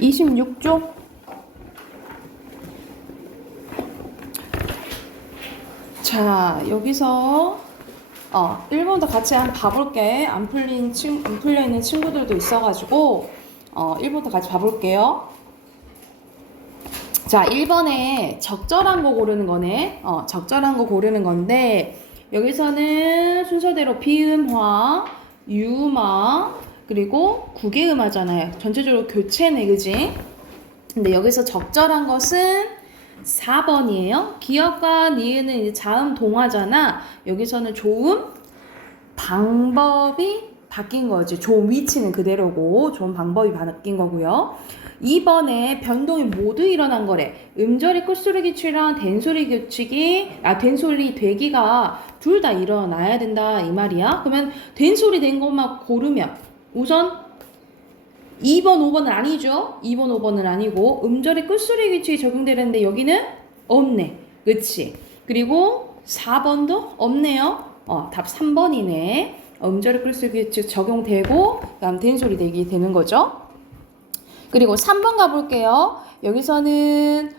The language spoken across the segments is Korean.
26쪽. 자, 여기서 1번도 같이 한번 봐볼게. 안 풀려 있는 친구들도 있어가지고 1번도 같이 봐볼게요. 자, 1번에 적절한 거 고르는 거네. 적절한 거 고르는 건데 여기서는 순서대로 비음화, 유음화, 그리고 국외음화잖아요. 전체적으로 교체네, 그지? 근데 여기서 적절한 것은 4번이에요. 기역과 니은은 이제 자음 동화잖아. 여기서는 조음 방법이 바뀐 거지. 조음 위치는 그대로고 조음 방법이 바뀐 거고요. 2번에 변동이 모두 일어난 거래. 음절이 끝소리 기출이랑 된소리 된소리 되기가 둘 다 일어나야 된다 이 말이야. 그러면 된소리 된 것만 고르면 우선 2번, 5번은 아니죠. 2번, 5번은 아니고 음절의 끝소리 규칙이 적용되는데 여기는 없네. 그치? 그리고 4번도 없네요. 답 3번이네. 음절의 끝소리 규칙 적용되고 그다음 된소리 되기 되는 거죠. 그리고 3번 가볼게요. 여기서는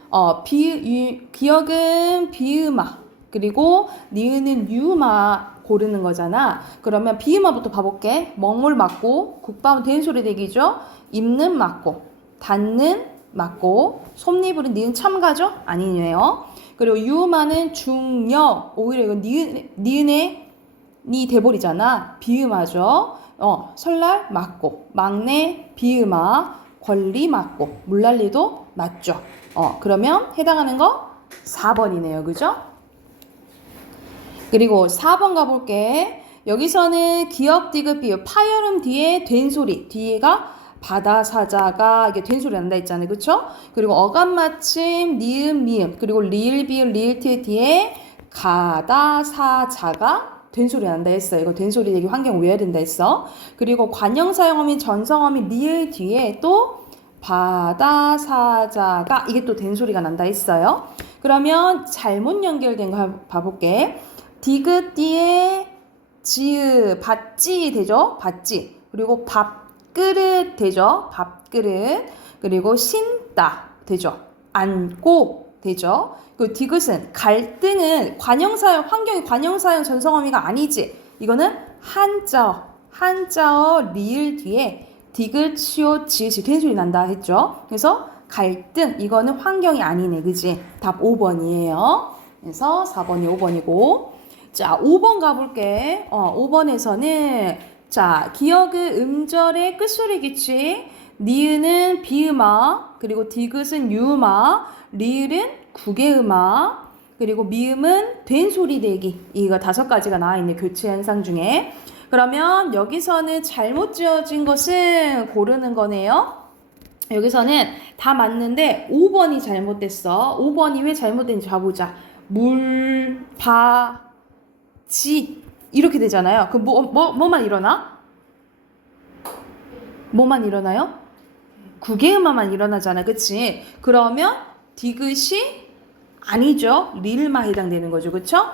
기역은 비음화 그리고 니은은 유음화 고르는 거잖아. 그러면 비음화부터 봐볼게. 먹물 맞고 국밥은 된소리 대기죠. 입는 맞고 닫는 맞고 솜니불은 니은 첨가죠? 아니네요. 그리고 유음화는 중여 오히려 이건 니은의 니 대볼이잖아. 비음화죠. 설날 맞고 막내 비음화 권리 맞고 물난리도 맞죠. 그러면 해당하는 거 4번이네요. 그죠? 그리고 4번 가볼게. 여기서는 기역, 디귿, 비읍, 파열음 뒤에 된소리. 뒤에가 바다사자가 이게 된소리 난다 했잖아요. 그쵸? 그리고 어감 맞춤, 니은, 미음. 그리고 리을, 비읍, 리을, 티읕 뒤에 가다사자가 된소리 난다 했어. 이거 된소리 되기 환경 외워야 된다 했어. 그리고 관형사용어민, 전성어민, 리을 뒤에 또 바다사자가 이게 또 된소리가 난다 했어요. 그러면 잘못 연결된 거 봐볼게. 디귿 뒤에 지읒, 받지 되죠? 받지. 그리고 밥그릇 되죠? 밥그릇. 그리고 신다 되죠? 안고 되죠? 그 디귿은 갈등은 관형사용, 환경이 관형사용 전성어미가 아니지. 이거는 한자어 리을 뒤에 디귿, 시옷, 지읒이 된소리 난다 했죠? 그래서 갈등, 이거는 환경이 아니네. 그지? 답 5번이에요. 그래서 4번이 5번이고. 자, 5번 가볼게. 5번에서는 자, 기역의 음절의 끝소리 규칙, 니은은 비음화, 그리고 디귿은 유음화, 리을은 국외음화, 그리고 미음은 된소리 대기. 이거 5가지가 나와 있는 교체 현상 중에. 그러면 여기서는 잘못 지어진 것은 고르는 거네요. 여기서는 다 맞는데 5번이 잘못됐어. 5번이 왜 잘못된지 봐보자. 물, 지 이렇게 되잖아요. 그럼 뭐만 일어나? 뭐만 일어나요? 국외음화만 일어나잖아. 그치? 그러면 디귿이 아니죠. 리을만 해당되는 거죠. 그쵸?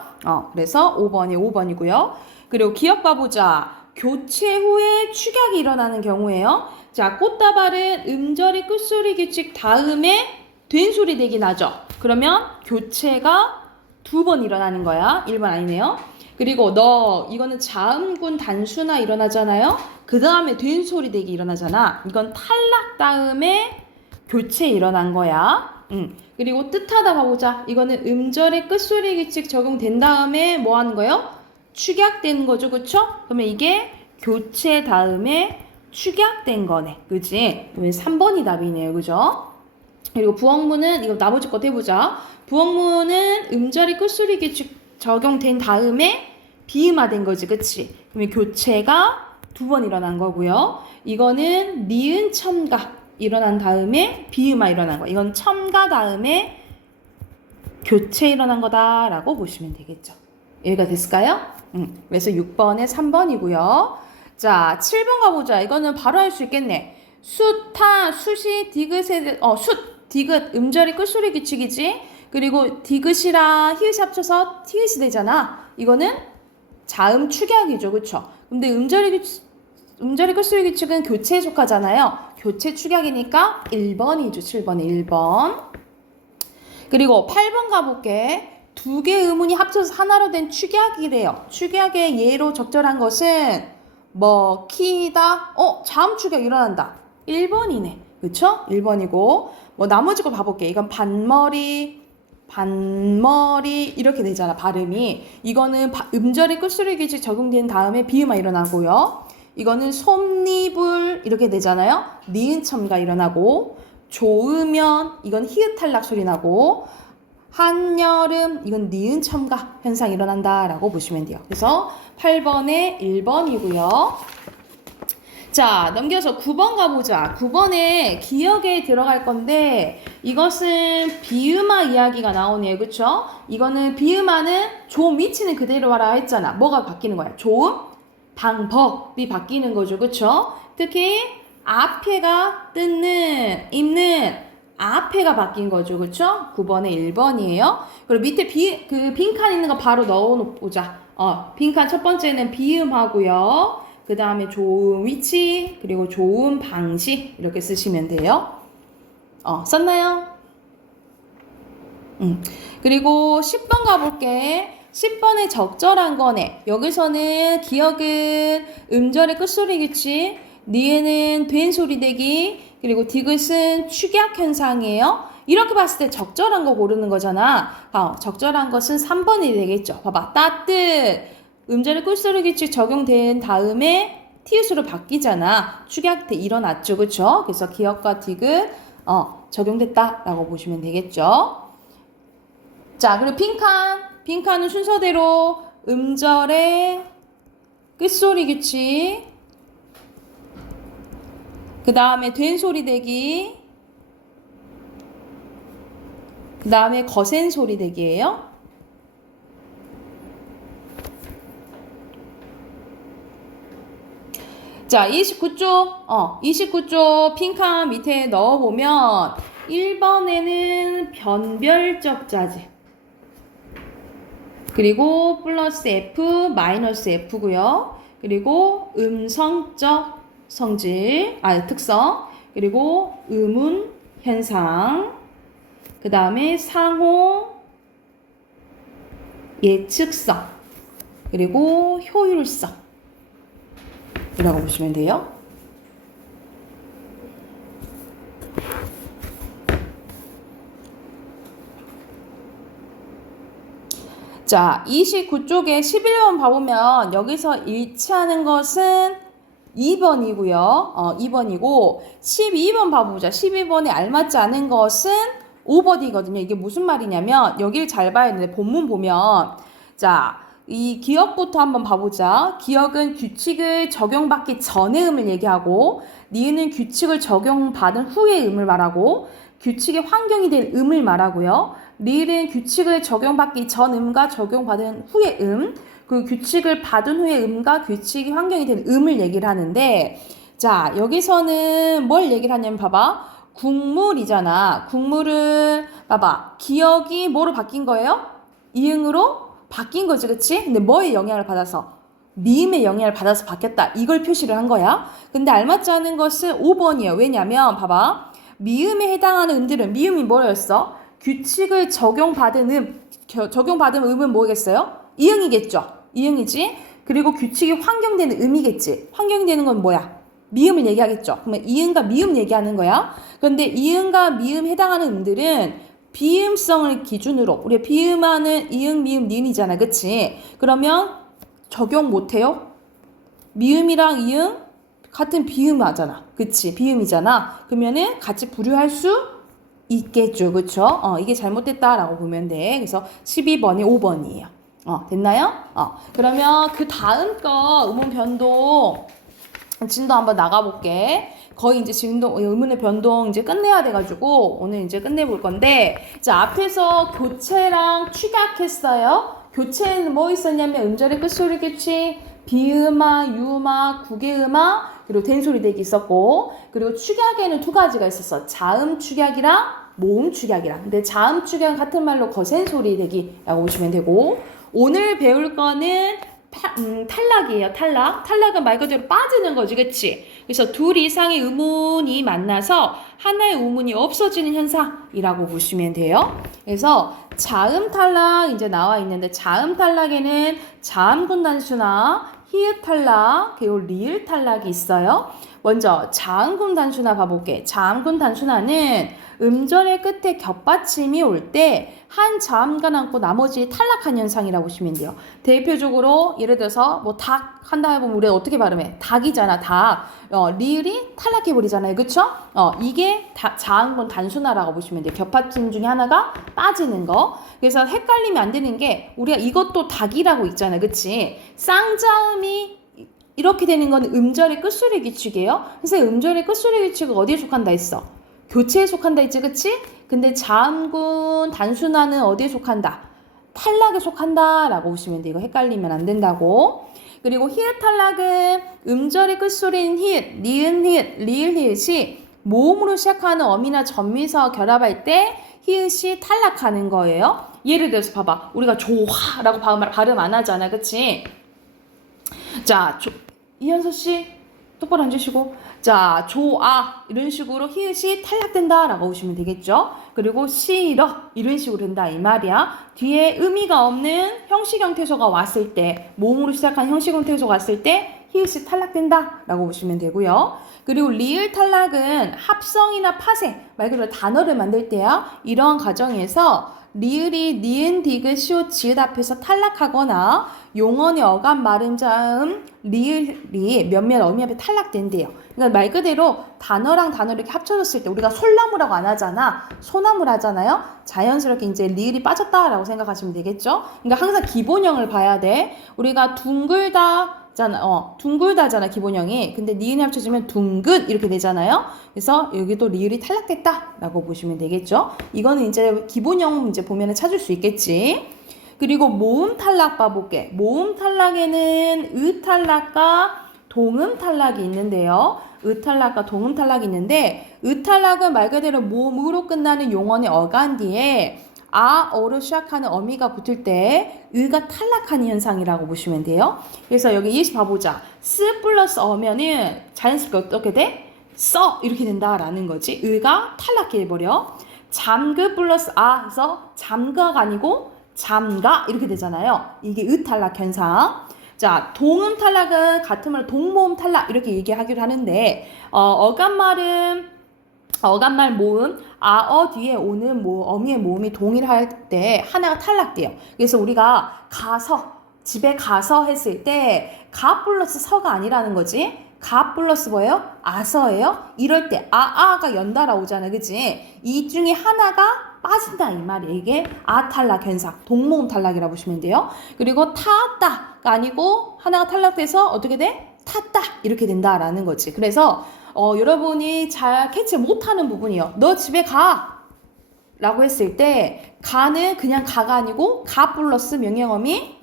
그래서 5번이 5번이고요. 그리고 기억 봐보자. 교체 후에 축약이 일어나는 경우에요. 자, 꽃다발은 음절이 끝소리 규칙 다음에 된소리 되기 나죠. 그러면 교체가 2번 일어나는 거야. 1번 아니네요. 그리고 이거는 자음군 단수나 일어나잖아요. 그 다음에 된소리 되기 일어나잖아. 이건 탈락 다음에 교체 일어난 거야. 그리고 뜻하다 봐보자. 이거는 음절의 끝소리 규칙 적용된 다음에 뭐 하는 거예요? 축약된 거죠. 그쵸? 그러면 이게 교체 다음에 축약된 거네. 그치? 그러면 3번이 답이네요. 그죠? 그리고 부엉문은 이거 나머지 것 해보자. 부엉문은 음절의 끝소리 규칙 적용된 다음에 비음화된 거지. 그치? 그러면 교체가 2번 일어난 거고요. 이거는 니은 첨가 일어난 다음에 비음화 일어난 거. 이건 첨가 다음에 교체 일어난 거다라고 보시면 되겠죠. 여기가 됐을까요? 그래서 6번에 3번이고요. 자, 7번 가보자. 이거는 바로 할 수 있겠네. 숫하, 숫이 디귿에 디귿 음절이 끝소리 규칙이지. 그리고 디귿이랑 히읗이 합쳐서 티읕이 되잖아. 이거는 자음 축약이죠. 그쵸? 근데 음절이 음절의 끝소리 규칙은 교체에 속하잖아요. 교체 축약이니까 1번이죠. 7번에 1번. 그리고 8번 가볼게. 두 개의 음운이 합쳐서 하나로 된 축약이래요. 축약의 예로 적절한 것은 키다. 자음 축약 일어난다. 1번이네. 그쵸? 1번이고 나머지 거 봐볼게. 이건 반머리 이렇게 되잖아. 발음이. 이거는 음절의 끝소리 규칙 적용된 다음에 비음화 일어나고요. 이거는 솜니불 이렇게 되잖아요. 니은 첨가 일어나고 좋으면 이건 히읗 탈락 소리 나고 한여름 이건 니은 첨가 현상 일어난다라고 보시면 돼요. 그래서 8번에 1번이고요. 자, 넘겨서 9번 가보자. 9번에 기억에 들어갈 건데 이것은 비음화 이야기가 나오네요. 그쵸? 이거는 비음화는 조음 위치는 그대로 하라 했잖아. 뭐가 바뀌는 거야? 조음, 방법이 바뀌는 거죠. 그쵸? 특히 앞에가 뜯는, 입는 앞에가 바뀐 거죠. 그쵸? 9번에 1번이에요. 그리고 밑에 빈칸 있는 거 바로 넣어보자. 빈칸 첫 번째는 비음하고요. 그 다음에 조음 위치, 그리고 조음 방식 이렇게 쓰시면 돼요. 썼나요? 그리고 10번 가볼게. 10번에 적절한 거네. 여기서는 기억은 음절의 끝소리 규칙, 니에는 된 소리 대기, 그리고 디귿은 축약 현상이에요. 이렇게 봤을 때 적절한 거 고르는 거잖아. 적절한 것은 3번이 되겠죠. 봐봐. 따뜻. 음절의 끝소리 규칙 적용된 다음에 티읕으로 바뀌잖아. 축약 일어났죠. 그쵸? 그래서 기억과 디귿 적용됐다라고 보시면 되겠죠. 자, 그리고 빈칸은 순서대로 음절의 끝소리 규칙, 그 다음에 된 소리 대기, 그 다음에 거센 소리 대기예요. 자, 29쪽 빈칸 밑에 넣어보면 1번에는 변별적 자제, 그리고 플러스 F, 마이너스 F고요. 그리고 음성적 성질, 특성, 그리고 음운 현상, 그 다음에 상호 예측성, 그리고 효율성 이라고 보시면 돼요. 자, 29쪽에 11번 봐보면 여기서 일치하는 것은 2번이고요. 2번이고 12번 봐보자. 12번에 알맞지 않은 것은 5번이거든요. 이게 무슨 말이냐면 여기를 잘 봐야 되는데 본문 보면 자, 이 기억부터 한번 봐보자. 기억은 규칙을 적용받기 전의 음을 얘기하고 니은은 규칙을 적용받은 후의 음을 말하고 규칙의 환경이 된 음을 말하고요. 리을은 규칙을 적용받기 전 음과 적용받은 후의 음, 그리고 규칙을 받은 후의 음과 규칙이 환경이 된 음을 얘기를 하는데 자, 여기서는 뭘 얘기를 하냐면 봐봐. 국물이잖아. 국물은 봐봐. 기억이 뭐로 바뀐 거예요? 이응으로 바뀐 거지, 그치? 근데 뭐의 영향을 받아서? 미음의 영향을 받아서 바뀌었다. 이걸 표시를 한 거야. 근데 알맞지 않은 것은 5번이에요. 왜냐면 봐봐. 미음에 해당하는 음들은 미음이 뭐였어? 규칙을 적용받은 음은 뭐겠어요? 이응이겠죠. 이응이지. 그리고 규칙이 환경되는 음이겠지. 환경이 되는 건 뭐야? 미음을 얘기하겠죠. 그러면 이응과 미음 얘기하는 거야. 그런데 이응과 미음 해당하는 음들은 비음성을 기준으로 우리가 비음하는 이응, 미음, 니은이잖아. 그치? 그러면 적용 못해요? 미음이랑 이응 같은 비음 하잖아. 그치? 비음이잖아. 그러면은 같이 분류할 수 있겠죠. 그쵸? 이게 잘못됐다라고 보면 돼. 그래서 12번이 5번이에요. 됐나요? 그러면 그 다음 거 음운 변동 진도 한번 나가볼게. 거의 이제 의문의 변동 이제 끝내야 돼가지고 오늘 이제 끝내볼 건데 자, 앞에서 교체랑 축약했어요. 교체는 뭐 있었냐면 음절의 끝소리 규칙, 비음화, 유음화, 구개음화, 그리고 된소리 대기 있었고 그리고 축약에는 두 가지가 있었어. 자음 축약이랑 모음 축약이랑. 근데 자음 축약은 같은 말로 거센 소리 대기라고 보시면 되고 오늘 배울 거는 탈락이에요. 탈락은 말 그대로 빠지는 거지, 그치? 그래서 둘 이상의 음운이 만나서 하나의 음운이 없어지는 현상이라고 보시면 돼요. 그래서 자음 탈락 이제 나와 있는데, 자음 탈락에는 자음군 단수나 히읗 탈락, 그리고 리을 탈락이 있어요. 먼저 자음군 단수나 봐볼게. 자음군 단수나는 음절의 끝에 겹받침이 올 때 한 자음가 남고 나머지 탈락한 현상이라고 보시면 돼요. 대표적으로 예를 들어서 뭐 닭 한다 해보면 우리가 어떻게 발음해? 닭이잖아, 닭. 리을이 탈락해버리잖아요, 그쵸? 이게 자음군 단수나라고 보시면 돼요. 겹받침 중에 하나가 빠지는 거. 그래서 헷갈리면 안 되는 게, 우리가 이것도 닭이라고 있잖아, 그치? 쌍자음이 이렇게 되는 건 음절의 끝소리 규칙이에요. 그래서 음절의 끝소리 규칙은 어디에 속한다 했어? 교체에 속한다 했지, 그치? 근데 자음군 단순화는 어디에 속한다? 탈락에 속한다 라고 보시면 돼. 이거 헷갈리면 안 된다고. 그리고 히읗 탈락은 음절의 끝소리인 히읗, 니은 히읗, 리을 히읗이 모음으로 시작하는 어미나 전미서 결합할 때 히읗이 탈락하는 거예요. 예를 들어서 봐봐. 우리가 조화라고 발음 안 하잖아, 그치? 자, 이현서 씨 똑바로 앉으시고, 자, 조아 이런 식으로 히읗이 탈락된다라고 보시면 되겠죠. 그리고 싫어 이런 식으로 된다 이 말이야. 뒤에 의미가 없는 형식 형태소가 왔을 때, 모음으로 시작한 형식 형태소가 왔을 때 히읗이 탈락된다라고 보시면 되고요. 그리고 리을 탈락은 합성이나 파생, 말 그대로 단어를 만들 때야. 이러한 과정에서 리을이 니은, 디귿, 시옷, 지읒 앞에서 탈락하거나 용언의 어감, 발음자음, 리을이 몇몇 어미 앞에 탈락된대요. 그러니까 말 그대로 단어랑 단어 이렇게 합쳐졌을 때 우리가 솔나무라고 안 하잖아. 소나무를 하잖아요. 자연스럽게 이제 리을이 빠졌다라고 생각하시면 되겠죠. 그러니까 항상 기본형을 봐야 돼. 우리가 둥글다잖아, 기본형이. 근데 니은이 합쳐지면 둥긋 이렇게 되잖아요. 그래서 여기도 리을이 탈락됐다라고 보시면 되겠죠. 이거는 이제 기본형 이제 보면은 찾을 수 있겠지. 그리고 모음 탈락 봐볼게. 모음 탈락에는 의 탈락과 동음 탈락이 있는데요. 의 탈락과 동음 탈락이 있는데, 의 탈락은 말 그대로 모음으로 끝나는 용언의 어간 뒤에 어로 시작하는 어미가 붙을 때 의가 탈락하는 현상이라고 보시면 돼요. 그래서 여기 예시 봐보자. 스 플러스 어면은 자연스럽게 어떻게 돼? 써 이렇게 된다라는 거지. 의가 탈락해버려. 잠그 플러스 해서 잠가가 아니고 잠가 이렇게 되잖아요. 이게 의 탈락 현상. 자, 동음 탈락은 같은 말로 동모음 탈락 이렇게 얘기하기로 하는데, 어간말 모음 뒤에 오는 어미의 모음이 동일할 때 하나가 탈락돼요. 그래서 우리가 집에 가서 했을 때 가 플러스 서가 아니라는 거지. 가 플러스 뭐예요? 아서예요. 이럴 때 아가 연달아 오잖아, 그치? 이 중에 하나가 빠진다 이 말이에요. 이게 탈락 현상, 동모음 탈락이라고 보시면 돼요. 그리고 탔다가 아니고 하나가 탈락돼서 어떻게 돼? 탔다 이렇게 된다라는 거지. 그래서 여러분이 잘 캐치 못하는 부분이요. 너 집에 가 라고 했을 때 가는 그냥 가가 아니고 가 플러스 명령어미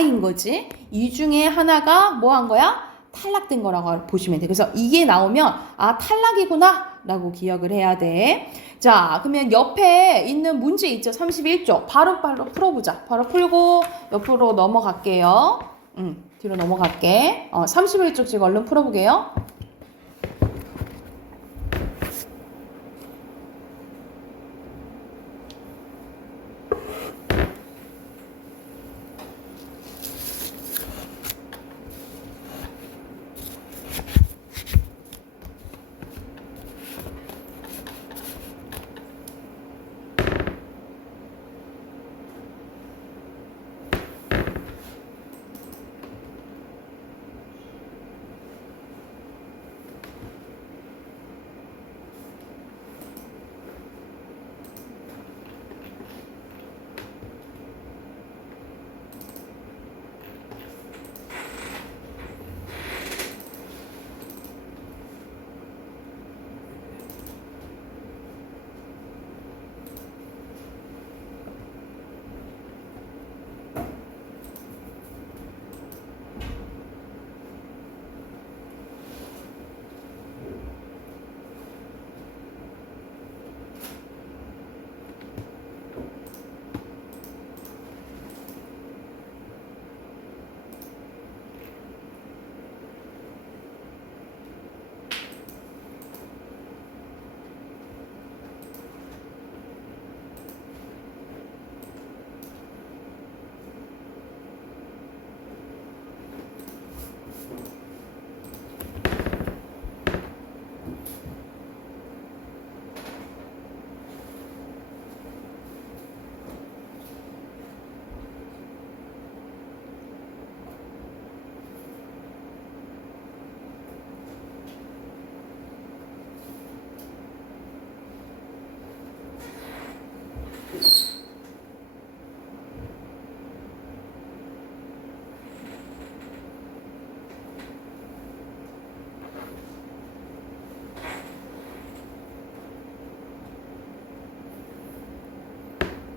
인 거지. 이 중에 하나가 뭐 한 거야? 탈락된 거라고 보시면 돼. 그래서 이게 나오면 탈락이구나 라고 기억을 해야 돼. 자, 그러면 옆에 있는 문제 있죠. 31쪽. 바로 풀어보자. 바로 풀고 옆으로 넘어갈게요. 뒤로 넘어갈게. 31쪽 지금 얼른 풀어보게요.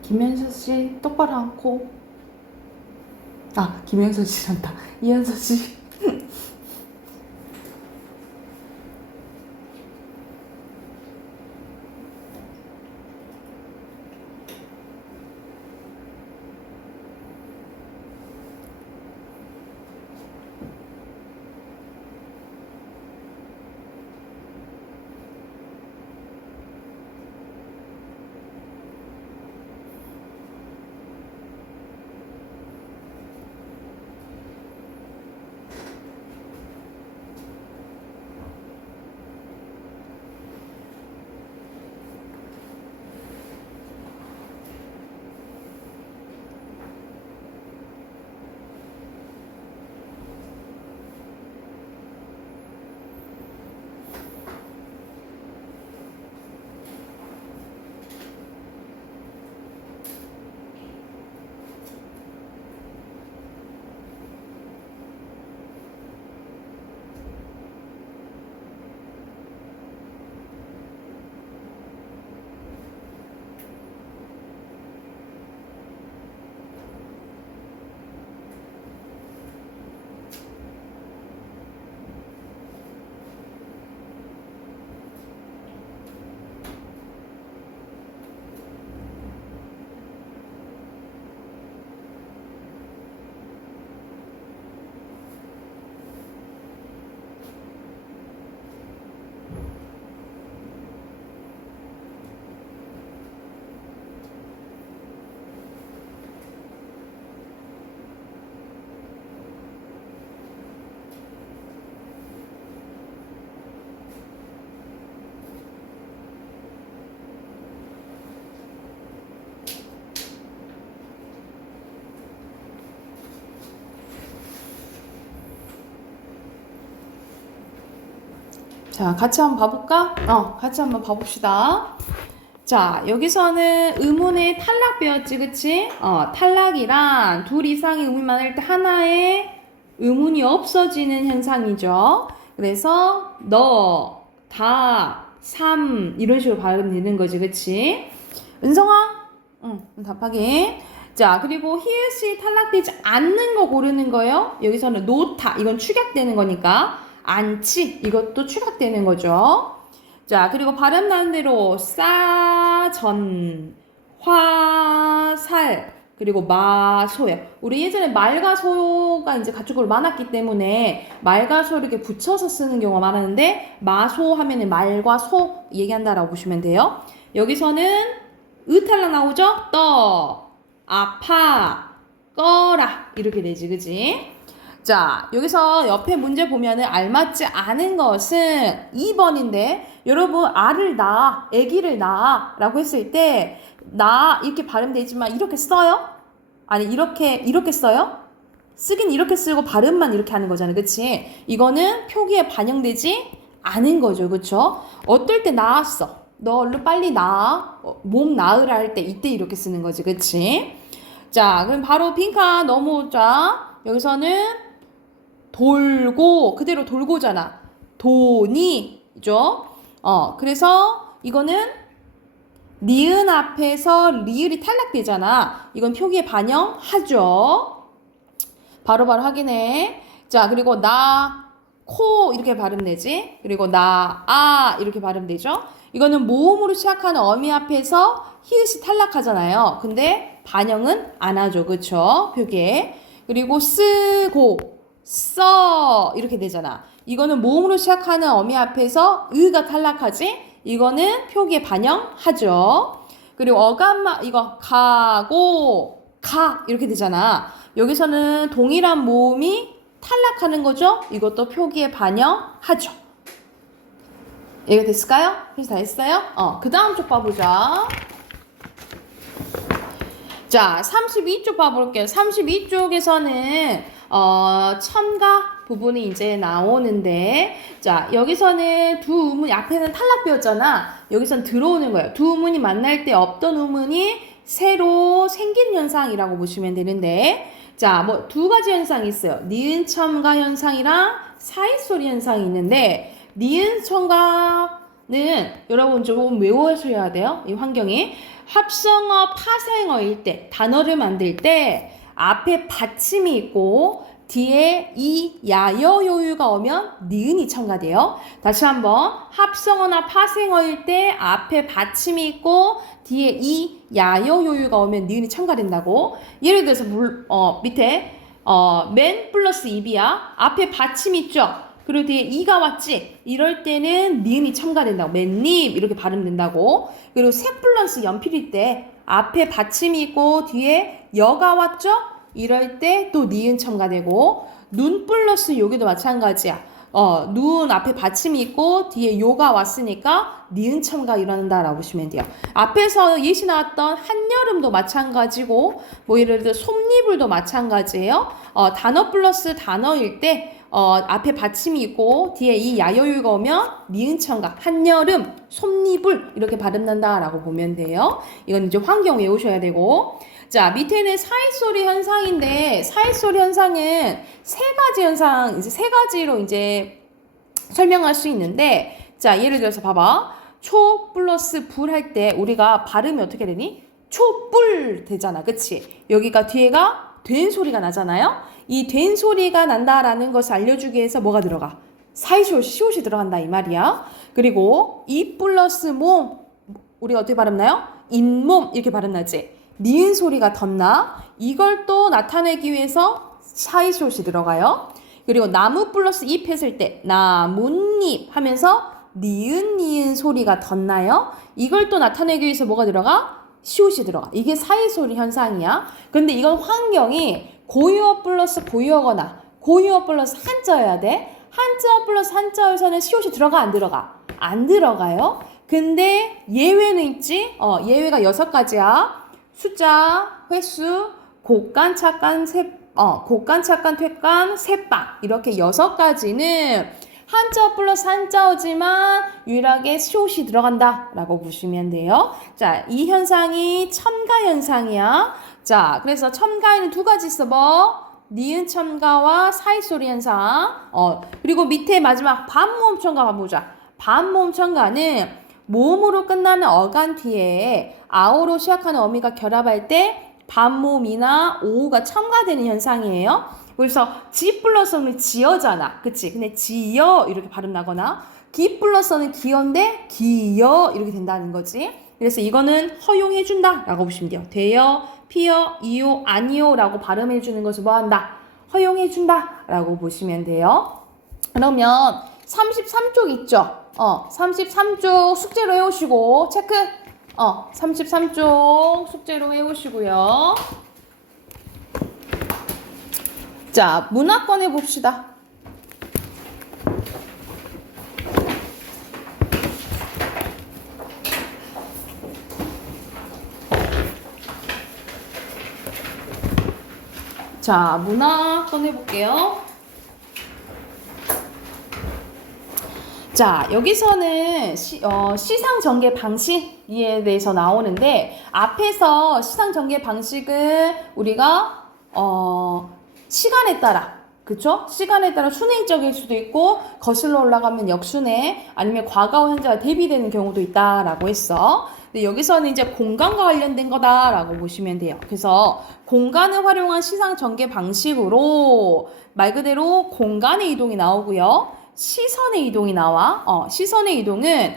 김현서 씨 똑바로 앉고. 아, 김현서 씨란다. 이현서 씨. 자, 같이 한번 봐볼까? 같이 한번 봐봅시다. 자, 여기서는 의문의 탈락 배웠지, 그치? 탈락이란 둘 이상의 의문이 많을 때 하나의 의문이 없어지는 현상이죠. 그래서 너, 다, 삼 이런 식으로 발음 되는 거지, 그치? 은성아? 응, 답하기. 자, 그리고 히읗이 탈락되지 않는 거 고르는 거예요. 여기서는 놓다, 이건 축약되는 거니까. 않지, 이것도 축약되는 거죠. 자, 그리고 발음 나는 대로 싸전, 화살, 그리고 마소요. 우리 예전에 말과 소가 이제 가축으로 많았기 때문에 말과 소 이렇게 붙여서 쓰는 경우가 많았는데 마소 하면은 말과 소 얘기한다라고 보시면 돼요. 여기서는 탈락 나오죠? 떠, 아파, 꺼라 이렇게 되지, 그지? 자, 여기서 옆에 문제 보면은 알맞지 않은 것은 2번인데 여러분 알을 낳아, 아기를 낳아 라고 했을 때 나 이렇게 발음되지만 이렇게 써요? 아니 이렇게 써요? 쓰긴 이렇게 쓰고 발음만 이렇게 하는 거잖아요, 그치? 이거는 표기에 반영되지 않은 거죠, 그쵸? 어떨 때 낳았어? 너 얼른 빨리 낳아, 몸 낳으라 할 때 이때 이렇게 쓰는 거지, 그치? 자, 그럼 바로 빈칸 넘어오자. 여기서는 돌고, 그대로 돌고잖아. 돈이죠. 그래서 이거는 니은 앞에서 리을이 탈락되잖아. 이건 표기에 반영하죠. 바로바로 확인해. 자, 그리고 나, 코 이렇게 발음되지. 그리고 나, 아 이렇게 발음되죠. 이거는 모음으로 시작하는 어미 앞에서 히읗이 탈락하잖아요. 근데 반영은 안 하죠, 그쵸? 표기에. 그리고 쓰고, 써 이렇게 되잖아. 이거는 모음으로 시작하는 어미 앞에서 의가 탈락하지. 이거는 표기에 반영하죠. 그리고 어감마 이거 가고 가 이렇게 되잖아. 여기서는 동일한 모음이 탈락하는 거죠. 이것도 표기에 반영하죠. 이해가 됐을까요? 그래서 다 했어요? 그 다음 쪽 봐보자. 자, 32쪽 봐볼게요. 32쪽에서는 첨가 부분이 이제 나오는데, 자, 여기서는 두 우문이 앞에는 탈락 배웠잖아. 여기서는 들어오는 거예요. 두 우문이 만날 때 없던 우문이 새로 생긴 현상이라고 보시면 되는데, 자, 뭐 두 가지 현상이 있어요. 니은 첨가 현상이랑 사이소리 현상이 있는데, 니은 첨가 여러분 좀 외워주셔야 돼요. 이 환경이 합성어, 파생어일 때, 단어를 만들 때 앞에 받침이 있고 뒤에 이 야여요유가 오면 니은이 첨가돼요. 다시 한번 합성어나 파생어일 때 앞에 받침이 있고 뒤에 이 야여요유가 오면 니은이 첨가된다고. 예를 들어서 밑에 맨 플러스 입이야. 앞에 받침 있죠? 그리고 뒤에 이가 왔지? 이럴 때는 니은이 첨가된다고. 맨입 이렇게 발음된다고. 그리고 색 플러스 연필일 때 앞에 받침이 있고 뒤에 여가 왔죠? 이럴 때 또 니은 첨가되고. 눈 플러스 여기도 마찬가지야. 눈 앞에 받침이 있고 뒤에 요가 왔으니까 니은 첨가 일어난다라고 보시면 돼요. 앞에서 예시 나왔던 한여름도 마찬가지고 뭐 예를 들어 솜니불도 마찬가지예요. 단어 플러스 단어일 때 앞에 받침이 있고 뒤에 이 야여유가 오면 니은 첨가 한여름, 솜니불 이렇게 발음난다라고 보면 돼요. 이건 이제 환경 외우셔야 되고. 자, 밑에는 사이소리 현상인데 사이소리 현상은 세 가지로 이제 설명할 수 있는데, 자, 예를 들어서 봐봐. 초 플러스 불 할 때 우리가 발음이 어떻게 되니? 촛불 되잖아. 그치? 여기가 뒤에가 된 소리가 나잖아요. 이 된 소리가 난다라는 것을 알려주기 위해서 뭐가 들어가? 시옷이 들어간다 이 말이야. 그리고 이 플러스 몸 우리가 어떻게 발음나요? 잇몸 이렇게 발음나지. 니은 소리가 덧나. 이걸 또 나타내기 위해서 사이시옷이 들어가요. 그리고 나무 플러스 잎 했을 때 나뭇잎 하면서 니은 소리가 덧나요. 이걸 또 나타내기 위해서 뭐가 들어가? 시옷이 들어가. 이게 사이소리 현상이야. 근데 이건 환경이 고유어 플러스 고유어거나 고유어 플러스 한자여야 돼. 한자 플러스 한자에서는 시옷이 들어가 안 들어가? 안 들어가요. 근데 예외는 있지. 예외가 6가지야. 숫자, 횟수, 곡간, 착간, 퇴간, 세빵 이렇게 6가지는 한자 플러스 한자어지만 유일하게 시옷이 들어간다라고 보시면 돼요. 자, 이 현상이 첨가 현상이야. 자, 그래서 첨가에는 2가지 있어. 니은 첨가와 사이소리 현상. 그리고 밑에 마지막 반모음 첨가 봐보자. 반모음 첨가는 모음으로 끝나는 어간 뒤에 아오로 시작하는 어미가 결합할 때 반모음이나 오우가 첨가되는 현상이에요. 그래서 지 플러스는 지어잖아. 그치? 근데 지어 이렇게 발음 나거나 기 플러스는 기어인데 기여 이렇게 된다는 거지. 그래서 이거는 허용해준다 라고 보시면 돼요. 되어, 피어, 이요, 아니요 라고 발음해주는 것을 뭐한다? 허용해준다 라고 보시면 돼요. 그러면 33쪽 있죠? 33쪽 숙제로 해오시고 체크. 33쪽 숙제로 해오시고요. 자, 문화권 해봅시다. 자, 문화권 해볼게요. 자, 여기서는 시상 전개 방식에 대해서 나오는데 앞에서 시상 전개 방식은 우리가 시간에 따라 그쵸? 시간에 따라 순회적일 수도 있고 거슬러 올라가면 역순회 아니면 과거와 현재가 대비되는 경우도 있다라고 했어. 근데 여기서는 이제 공간과 관련된 거다라고 보시면 돼요. 그래서 공간을 활용한 시상 전개 방식으로 말 그대로 공간의 이동이 나오고요. 시선의 이동이 나와. 시선의 이동은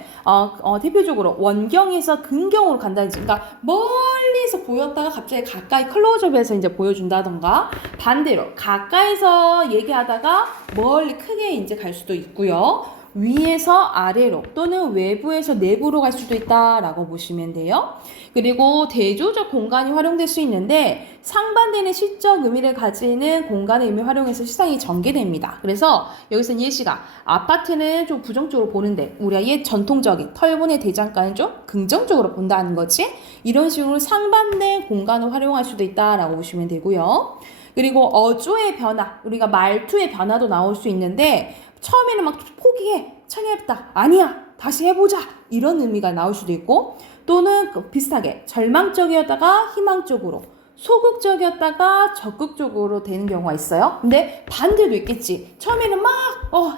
대표적으로 원경에서 근경으로 간다든지, 그러니까 멀리서 보였다가 갑자기 가까이 클로즈업해서 이제 보여준다던가, 반대로 가까이서 얘기하다가 멀리 크게 이제 갈 수도 있고요. 위에서 아래로 또는 외부에서 내부로 갈 수도 있다라고 보시면 돼요. 그리고 대조적 공간이 활용될 수 있는데 상반되는 시적 의미를 가지는 공간의 의미를 활용해서 시상이 전개됩니다. 그래서 여기서 예시가 아파트는 좀 부정적으로 보는데 우리가 옛 전통적인 털보네 대장간은 좀 긍정적으로 본다는 거지. 이런 식으로 상반된 공간을 활용할 수도 있다라고 보시면 되고요. 그리고 어조의 변화, 우리가 말투의 변화도 나올 수 있는데 처음에는 막 포기해, 청해봤다, 아니야, 다시 해보자 이런 의미가 나올 수도 있고 또는 비슷하게 절망적이었다가 희망적으로 소극적이었다가 적극적으로 되는 경우가 있어요. 근데 반대도 있겠지. 처음에는 막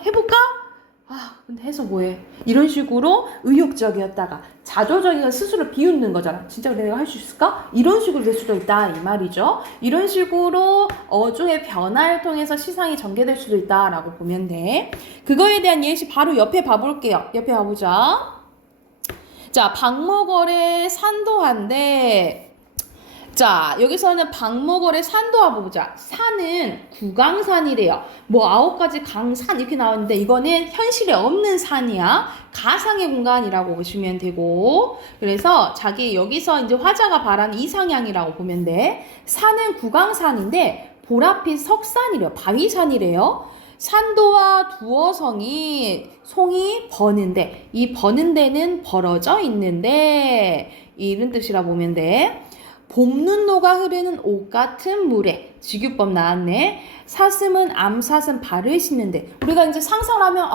해볼까? 근데 해서 뭐해? 이런 식으로 의욕적이었다가 자조적이가 스스로 비웃는 거잖아. 진짜 내가 할 수 있을까? 이런 식으로 될 수도 있다 이 말이죠. 이런 식으로 어조의 변화를 통해서 시상이 전개될 수도 있다라고 보면 돼. 그거에 대한 예시 바로 옆에 봐볼게요. 옆에 봐보자. 자, 박목월의 산도한데 자, 여기서는 박목월의 산도화 보자. 산은 구강산이래요. 뭐 9가지 강산 이렇게 나오는데 이거는 현실에 없는 산이야. 가상의 공간이라고 보시면 되고 그래서 자기 여기서 이제 화자가 바라는 이상향이라고 보면 돼. 산은 구강산인데 보랏빛 석산이래요. 바위산이래요. 산도와 두어성이 송이 버는데 이 버는 데는 벌어져 있는데 이런 뜻이라 보면 돼. 봄눈노가 흐르는 옷 같은 물에 직유법 나왔네. 사슴은 암사슴 발을 씻는데 우리가 이제 상상하면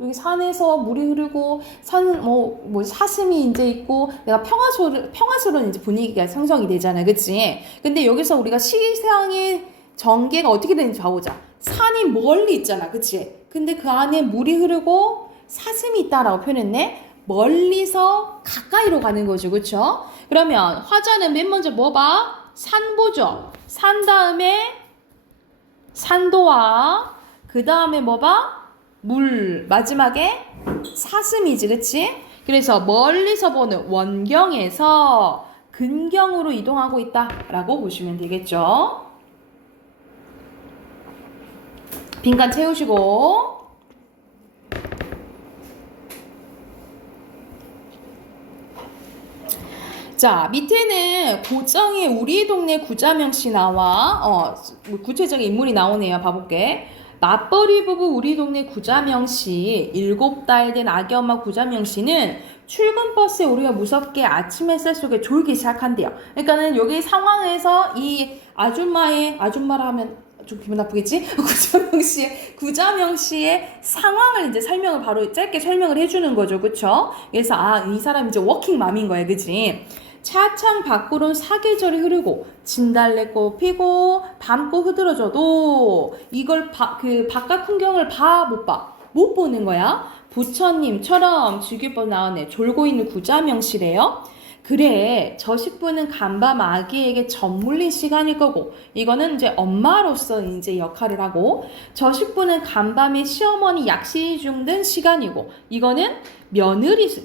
여기 산에서 물이 흐르고 산 뭐 사슴이 이제 있고 내가 평화스러운 이제 분위기가 형성이 되잖아, 그치? 근데 여기서 우리가 시상의 전개가 어떻게 되는지 봐보자. 산이 멀리 있잖아, 그치? 근데 그 안에 물이 흐르고 사슴이 있다라고 표현했네. 멀리서 가까이로 가는 거죠, 그쵸? 그러면 화자는 맨 먼저 뭐 봐? 산 보죠. 산 다음에 산도와 그 다음에 뭐 봐? 물 마지막에 사슴이지, 그치? 그래서 멀리서 보는 원경에서 근경으로 이동하고 있다라고 보시면 되겠죠. 빈칸 채우시고 자, 밑에는 고정의 우리 동네 구자명씨 나와. 구체적인 인물이 나오네요. 봐볼게. 맞벌이 부부 우리 동네 구자명씨, 7달 된 아기 엄마 구자명씨는 출근 버스에 오르며 무섭게 아침 햇살 속에 졸기 시작한대요. 그러니까는 여기 상황에서 이 아줌마라 하면 좀 기분 나쁘겠지? 구자명 씨의 상황을 이제 바로 짧게 설명을 해주는 거죠. 그쵸? 그래서, 이 사람이 이제 워킹맘인 거야. 그치? 차창 밖으로는 사계절이 흐르고, 진달래꽃 피고, 밤꽃 흐드러져도, 이걸 바깥 풍경을 못 보는 거야. 부처님처럼 즐길법 나오네. 졸고 있는 구자명 씨래요. 그래, 저 식구는 간밤 아기에게 젖물린 시간일 거고, 이거는 이제 엄마로서 이제 역할을 하고, 저 식구는 간밤에 시어머니 약시 중든 시간이고, 이거는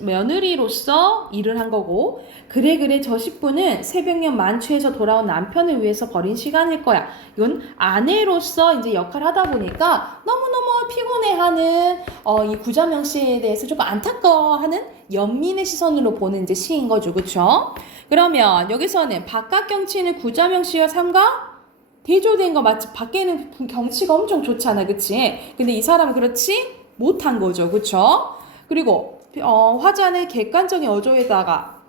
며느리로서 일을 한 거고, 그래, 저 식구는 새벽녘 만취해서 돌아온 남편을 위해서 버린 시간일 거야. 이건 아내로서 이제 역할을 하다 보니까 너무너무 피곤해하는, 이 구자명 씨에 대해서 조금 안타까워하는 연민의 시선으로 보는 이제 시인 거죠. 그쵸? 그러면 여기서는 바깥 경치는 구자명 씨와 삶과 대조된 거 맞지? 밖에는 경치가 엄청 좋잖아. 그치? 근데 이 사람은 그렇지 못한 거죠. 그쵸? 그리고 화자는 객관적인 어조에다가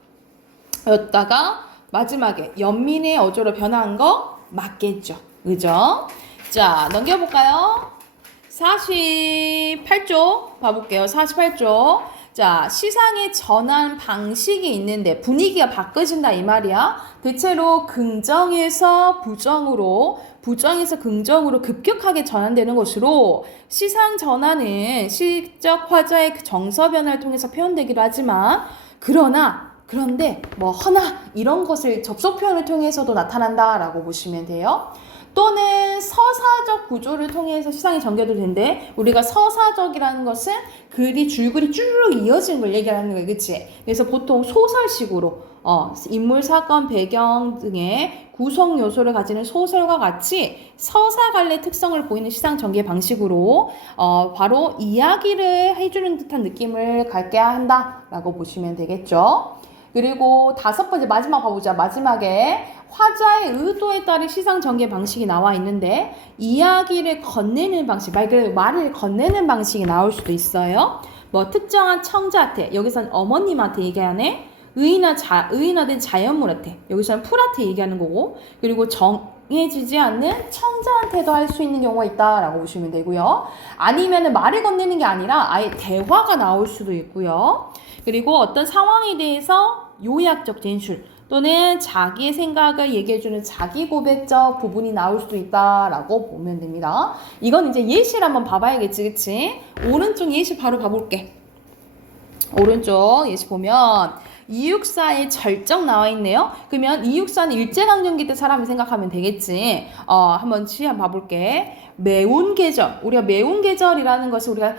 마지막에 연민의 어조로 변한 거 맞겠죠. 그죠? 자, 넘겨볼까요? 48쪽 봐볼게요. 48쪽. 자, 시상의 전환 방식이 있는데 분위기가 바꿔진다 이 말이야. 대체로 긍정에서 부정으로, 부정에서 긍정으로 급격하게 전환되는 것으로 시상 전환은 시적 화자의 정서 변화를 통해서 표현되기도 하지만 그런데 허나 이런 것을 접속 표현을 통해서도 나타난다라고 보시면 돼요. 또는 서사적 구조를 통해서 시상이 전개도 되는데 우리가 서사적이라는 것은 줄글이 쭉 이어지는 걸 얘기하는 거예요. 그치? 그래서 보통 소설식으로 인물, 사건, 배경 등의 구성 요소를 가지는 소설과 같이 서사관례 특성을 보이는 시상 전개 방식으로 바로 이야기를 해주는 듯한 느낌을 갖게 한다라고 보시면 되겠죠. 그리고 5번째 마지막 봐보자. 마지막에 화자의 의도에 따른 시상 전개 방식이 나와 있는데 이야기를 건네는 방식, 말을 건네는 방식이 나올 수도 있어요. 특정한 청자한테, 여기서는 어머님한테 얘기하네. 의인화된 자연물한테, 여기서는 풀한테 얘기하는 거고, 그리고 정해지지 않는 청자한테도 할 수 있는 경우가 있다라고 보시면 되고요. 아니면은 말을 건네는 게 아니라 아예 대화가 나올 수도 있고요. 그리고 어떤 상황에 대해서 요약적 진술, 또는 자기의 생각을 얘기해주는 자기 고백적 부분이 나올 수도 있다라고 보면 됩니다. 이건 이제 예시를 한번 봐봐야겠지, 그치? 오른쪽 예시 바로 봐볼게. 오른쪽 예시 보면 264의 절정 나와 있네요. 그러면 264는 일제강점기 때 사람을 생각하면 되겠지. 한번 시험 한번 봐볼게. 매운 계절. 우리가 매운 계절이라는 것을 우리가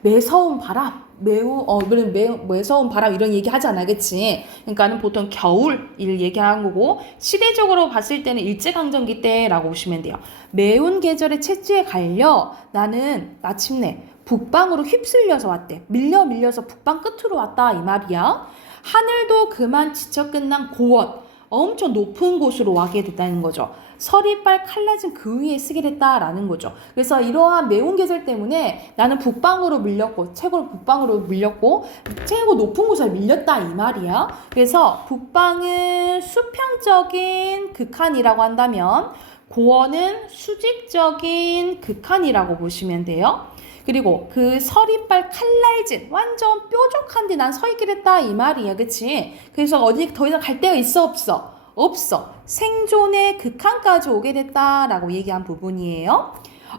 매서운 바람, 매서운 바람 이런 얘기 하잖아, 그치? 그러니까는 보통 겨울 일 얘기하는 거고, 시대적으로 봤을 때는 일제강점기 때라고 보시면 돼요. 매운 계절의 채취에 갈려 나는 마침내 북방으로 휩쓸려서 왔대. 밀려서 북방 끝으로 왔다 이 말이야. 하늘도 그만 지쳐 끝난 고원, 엄청 높은 곳으로 와게 됐다는 거죠. 서리빨 칼라진 그 위에 쓰게 됐다라는 거죠. 그래서 이러한 매운 계절 때문에 나는 북방으로 밀렸고, 최고 높은 곳에 밀렸다 이 말이야. 그래서 북방은 수평적인 극한이라고 한다면 고원은 수직적인 극한이라고 보시면 돼요. 그리고 그 서리빨 칼날진 완전 뾰족한 데 난 서 있게 됐다 이 말이야, 그치? 그래서 어디 더 이상 갈 데가 있어 없어? 없어. 생존의 극한까지 오게 됐다라고 얘기한 부분이에요.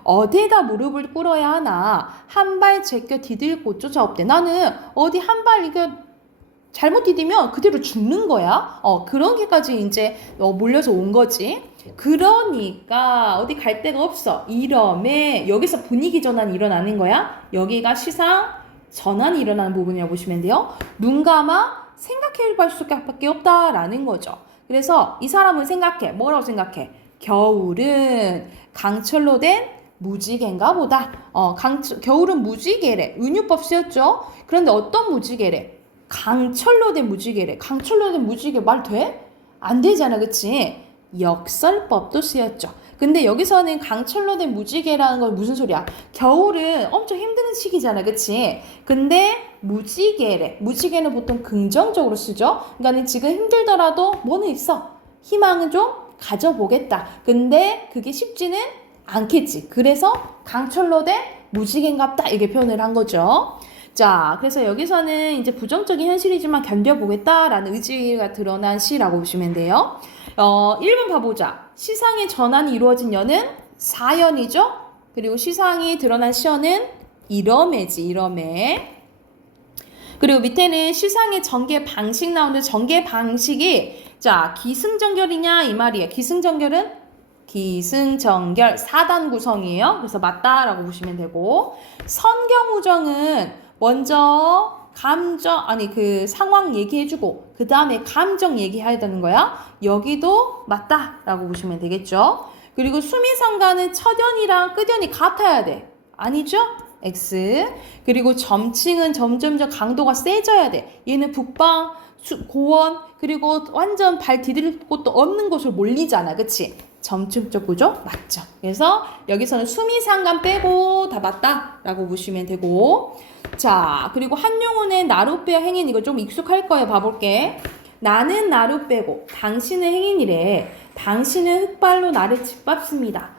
어디에다 무릎을 꿇어야 하나? 한 발 제껴 디딜 곳조차 없대. 나는 어디 한 발 이거 잘못 디디면 그대로 죽는 거야. 그런 게까지 이제 몰려서 온 거지. 그러니까 어디 갈 데가 없어. 이러면 여기서 분위기 전환이 일어나는 거야. 여기가 시상 전환이 일어나는 부분이라고 보시면 돼요. 눈 감아 생각해볼 수밖에 없다라는 거죠. 그래서 이 사람은 생각해. 뭐라고 생각해? 겨울은 강철로 된 무지개인가 보다. 겨울은 무지개래. 은유법 쓰였죠? 그런데 어떤 무지개래? 강철로 된 무지개래. 강철로 된 무지개 말 돼? 안 되잖아, 그치? 역설법도 쓰였죠. 근데 여기서는 강철로 된 무지개라는 건 무슨 소리야? 겨울은 엄청 힘든 시기잖아, 그치? 근데 무지개래. 무지개는 보통 긍정적으로 쓰죠. 그러니까 지금 힘들더라도 뭐는 있어? 희망은 좀 가져보겠다. 근데 그게 쉽지는 않겠지. 그래서 강철로 된 무지개인갑다 이렇게 표현을 한 거죠. 자, 그래서 여기서는 이제 부정적인 현실이지만 견뎌보겠다라는 의지가 드러난 시라고 보시면 돼요. 1번 봐보자. 시상의 전환이 이루어진 여는 사연이죠. 그리고 시상이 드러난 시어는 이러매지, 이러매. 그리고 밑에는 시상의 전개 방식 나오는데 전개 방식이 자, 기승전결이냐 이 말이에요. 기승전결은 기승전결 4단 구성이에요. 그래서 맞다라고 보시면 되고, 선경우정은 먼저 상황 얘기해주고 그 다음에 감정 얘기해야 되는 거야. 여기도 맞다라고 보시면 되겠죠. 그리고 수미상가는 첫연이랑 끝연이 같아야 돼. 아니죠? X. 그리고 점칭은 점점점 강도가 세져야 돼. 얘는 북방, 고원, 그리고 완전 발 디딜 곳도 없는 곳으로 몰리잖아. 그치? 점층적 구조 맞죠? 그래서 여기서는 수미상관 빼고 다 맞다라고 보시면 되고, 자, 그리고 한용운의 나루 빼 행인 이거 좀 익숙할 거예요. 봐볼게. 나는 나루 빼고 당신은 행인이래. 당신은 흑발로 나를 짓밟습니다.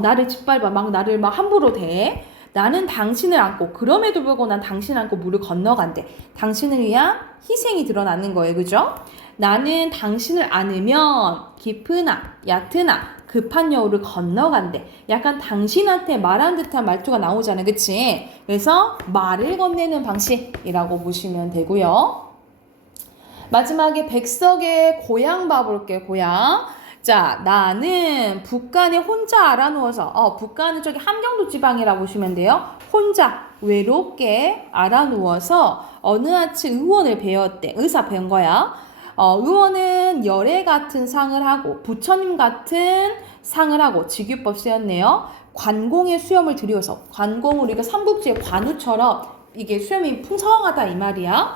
나를 짓밟아. 나를 함부로 대. 나는 당신을 안고 그럼에도 불구하고 난 당신을 안고 물을 건너간대. 당신을 위한 희생이 드러나는 거예요. 그죠? 나는 당신을 안으면 깊으나 얕으나 급한 여울을 건너간대. 약간 당신한테 말한 듯한 말투가 나오잖아. 그치? 그래서 말을 건네는 방식이라고 보시면 되고요. 마지막에 백석의 고향 봐볼게요. 고향. 자, 나는 북간에 혼자 알아누워서 북간은 저기 함경도 지방이라고 보시면 돼요. 혼자 외롭게 알아누워서 어느 아침 의원을 배웠대. 의사 배운 거야. 의원은 열애 같은 상을 하고 부처님 같은 상을 하고 직유법 쓰였네요. 관공의 수염을 들여서, 관공 우리가 삼국지의 관우처럼 이게 수염이 풍성하다 이 말이야.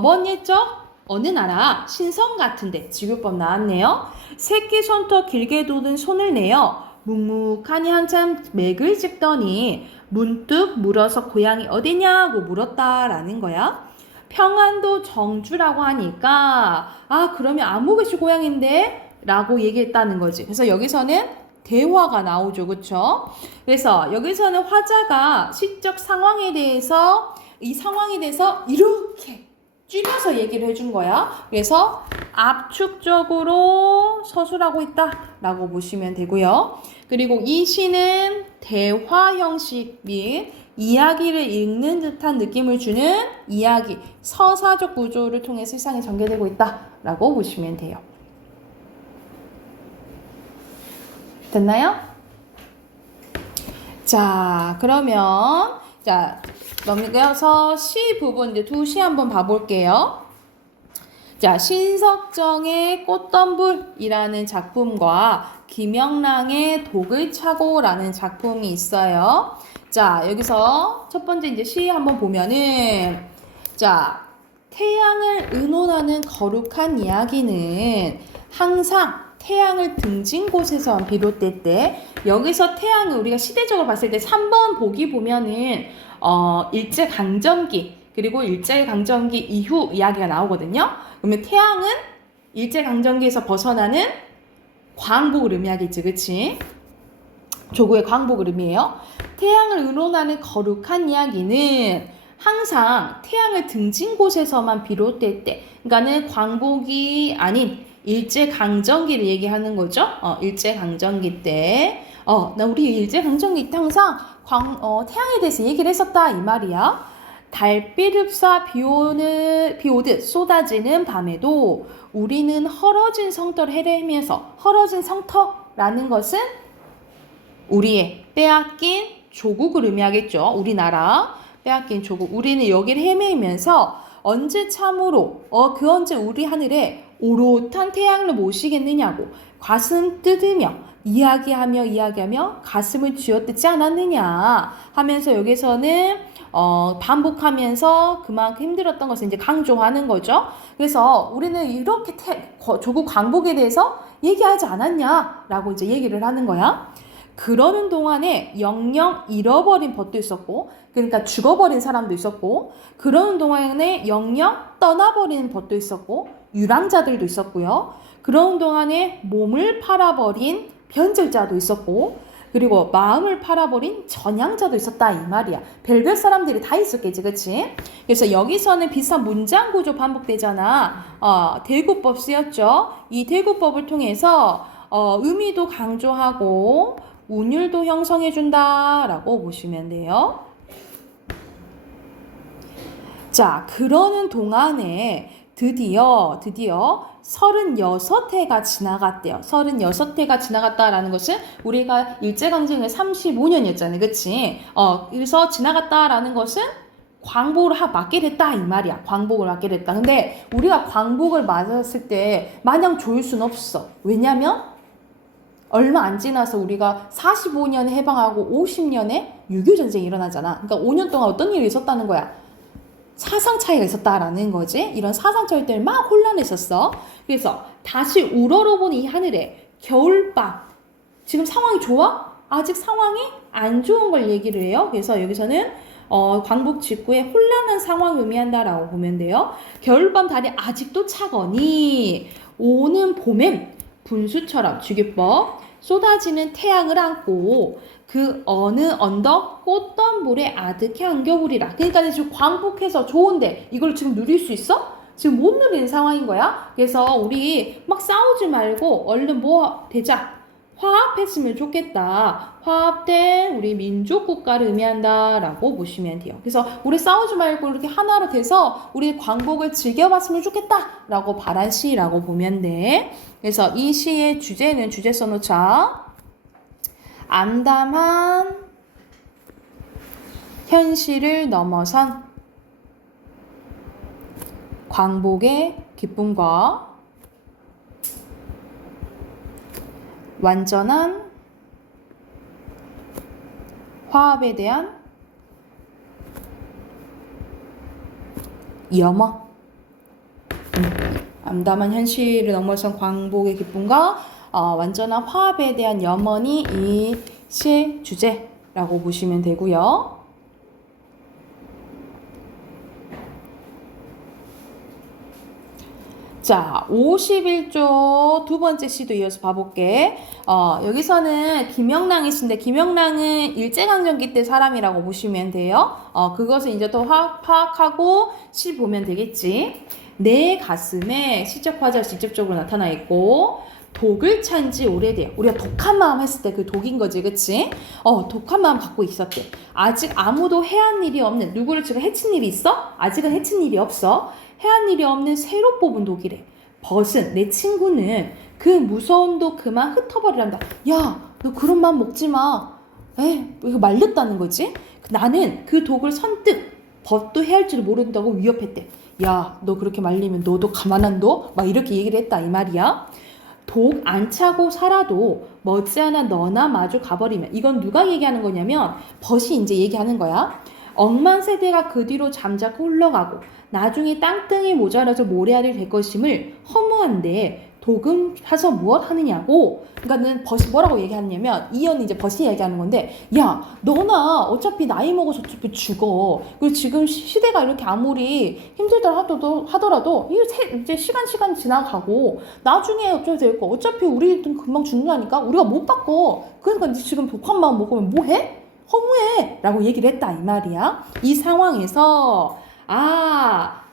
뭔 예적? 어느 나라 신성 같은데 직유법 나왔네요. 새끼 손톱 길게 돋은 손을 내어 묵묵하니 한참 맥을 짚더니 문득 물어서 고향이 어디냐고 물었다라는 거야. 평안도 정주라고 하니까 그러면 안목의시 고향인데 라고 얘기했다는 거지. 그래서 여기서는 대화가 나오죠. 그쵸? 그래서 여기서는 화자가 시적 상황에 대해서 이 상황에 대해서 이렇게 줄여서 얘기를 해준 거야. 그래서 압축적으로 서술하고 있다라고 보시면 되고요. 그리고 이 시는 대화 형식 및 이야기를 읽는 듯한 느낌을 주는 이야기, 서사적 구조를 통해 세상이 전개되고 있다라고 보시면 돼요. 됐나요? 자, 그러면 넘겨서 시 부분 이제 두 시 한번 봐볼게요. 자, 신석정의 꽃덤불이라는 작품과 김영랑의 독을 차고라는 작품이 있어요. 자, 여기서 첫 번째 이제 시 한번 보면은, 자, 태양을 의논하는 거룩한 이야기는 항상 태양을 등진 곳에서 비롯됐대. 여기서 태양을 우리가 시대적으로 봤을 때 3번 보기 보면은 일제강점기 그리고 일제강점기 이후 이야기가 나오거든요. 그러면 태양은 일제강점기에서 벗어나는 광복을 의미하겠지, 그치? 조국의 광복을 의미해요. 태양을 의논하는 거룩한 이야기는 항상 태양을 등진 곳에서만 비롯됐대. 그러니까는 광복이 아닌 일제강점기를 얘기하는 거죠. 일제강점기 때. 나 우리 일제강점기 때 항상 태양에 대해서 얘기를 했었다 이 말이야. 달빛 흡사 비 오듯 쏟아지는 밤에도 우리는 헐어진 성터를 헤매면서, 헐어진 성터라는 것은 우리의 빼앗긴 조국을 의미하겠죠. 우리나라 빼앗긴 조국. 우리는 여기를 헤매면서 언제 참으로 그 언제 우리 하늘에 오롯한 태양을 모시겠느냐고 가슴 뜯으며 이야기하며 가슴을 쥐어뜯지 않았느냐 하면서 여기서는 반복하면서 그만큼 힘들었던 것을 이제 강조하는 거죠. 그래서 우리는 이렇게 조국 광복에 대해서 얘기하지 않았냐라고 이제 얘기를 하는 거야. 그러는 동안에 영영 잃어버린 벗도 있었고, 그러니까 죽어버린 사람도 있었고, 그러는 동안에 영영 떠나버린 벗도 있었고, 유랑자들도 있었고요. 그러는 동안에 몸을 팔아버린 변절자도 있었고, 그리고 마음을 팔아버린 전향자도 있었다 이 말이야. 별별 사람들이 다 있었겠지, 그치? 그래서 여기서는 비슷한 문장 구조 반복되잖아. 대구법 쓰였죠. 이 대구법을 통해서 의미도 강조하고 운율도 형성해준다라고 보시면 돼요. 자, 그러는 동안에 드디어 36해가 지나갔대요. 36해가 지나갔다라는 것은 우리가 일제강점기 35년이었잖아요. 그치? 그래서 지나갔다라는 것은 광복을 맞게 됐다 이 말이야. 광복을 맞게 됐다. 근데 우리가 광복을 맞았을 때 마냥 좋을 순 없어. 왜냐면 얼마 안 지나서 우리가 45년에 해방하고 50년에 6.25 전쟁이 일어나잖아. 그러니까 5년 동안 어떤 일이 있었다는 거야? 사상 차이가 있었다라는 거지. 이런 사상 차이 때문에 막 혼란했었어. 그래서 다시 우러러보는 이 하늘에 겨울밤. 지금 상황이 좋아? 아직 상황이 안 좋은 걸 얘기를 해요. 그래서 여기서는 광복 직후에 혼란한 상황을 의미한다라고 보면 돼요. 겨울밤 달이 아직도 차거니 오는 봄엔 분수처럼 주기법 쏟아지는 태양을 안고 그 어느 언덕 꽃덤불에 아득히 안겨보리라. 그러니까 지금 광복해서 좋은데 이걸 지금 누릴 수 있어? 지금 못 누리는 상황인 거야. 그래서 우리 막 싸우지 말고 얼른 뭐 되자. 화합했으면 좋겠다. 화합된 우리 민족국가를 의미한다라고 보시면 돼요. 그래서 우리 싸우지 말고 이렇게 하나로 돼서 우리 광복을 즐겨봤으면 좋겠다라고 바란 시라고 보면 돼. 그래서 이 시의 주제는 주제 써놓자. 암담한 현실을 넘어선 광복의 기쁨과 완전한 화합에 대한 염원. 암담한 현실을 넘어선 광복의 기쁨과 완전한 화합에 대한 염원이 이 시의 주제라고 보시면 되고요. 자, 51쪽 두 번째 시도 이어서 봐볼게. 여기서는 김영랑이 씨인데, 김영랑은 일제강점기 때 사람이라고 보시면 돼요. 그것을 이제 또 파악하고 시 보면 되겠지. 내 가슴에 시적 화자가 직접적으로 나타나 있고, 독을 찬 지 오래돼요. 우리가 독한 마음 했을 때 그 독인 거지, 그치? 독한 마음 갖고 있었대. 아직 아무도 해한 일이 없는, 누구를 지금 해친 일이 있어? 아직은 해친 일이 없어. 해한 일이 없는 새로 뽑은 독이래. 벗은 내 친구는 그 무서운 독 그만 흩어버리란다. 야, 너 그런 마음 먹지 마. 이거 말렸다는 거지? 나는 그 독을 선뜻 벗도 해야 할 줄 모른다고 위협했대. 야, 너 그렇게 말리면 너도 가만 안 둬? 막 이렇게 얘기를 했다 이 말이야. 독 안 차고 살아도 머지않아 너나 마주 가버리면, 이건 누가 얘기하는 거냐면 벗이 이제 얘기하는 거야. 억만 세대가 그 뒤로 잠자코 흘러가고 나중에 땅등이 모자라서 모래알이 될 것임을 허무한데 독은 사서 무엇 하느냐고. 그러니까는 벗이 뭐라고 얘기하냐면, 이언이 이제 벗이 얘기하는 건데, 야, 너나 어차피 나이 먹어서 어차피 죽어. 그리고 지금 시대가 이렇게 아무리 힘들다 하더라도 이제 시간 지나가고 나중에 어쩌면 될 거. 어차피 우리는 금방 죽는다니까. 우리가 못 바꿔. 그러니까 지금 독한 마음 먹으면 뭐해? 허무해 라고 얘기를 했다 이 말이야. 이 상황에서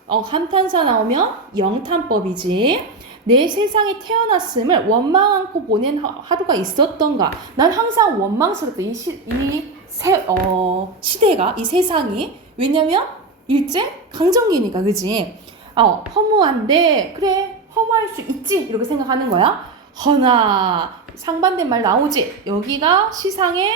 감탄사 나오면 영탄법이지. 내 세상에 태어났음을 원망 않고 보낸 하루가 있었던가. 난 항상 원망스럽다. 시대가, 이 세상이. 왜냐면 일제 강점기니까, 그지? 허무한데, 그래, 허무할 수 있지, 이렇게 생각하는 거야. 허나 상반된 말 나오지. 여기가 시상의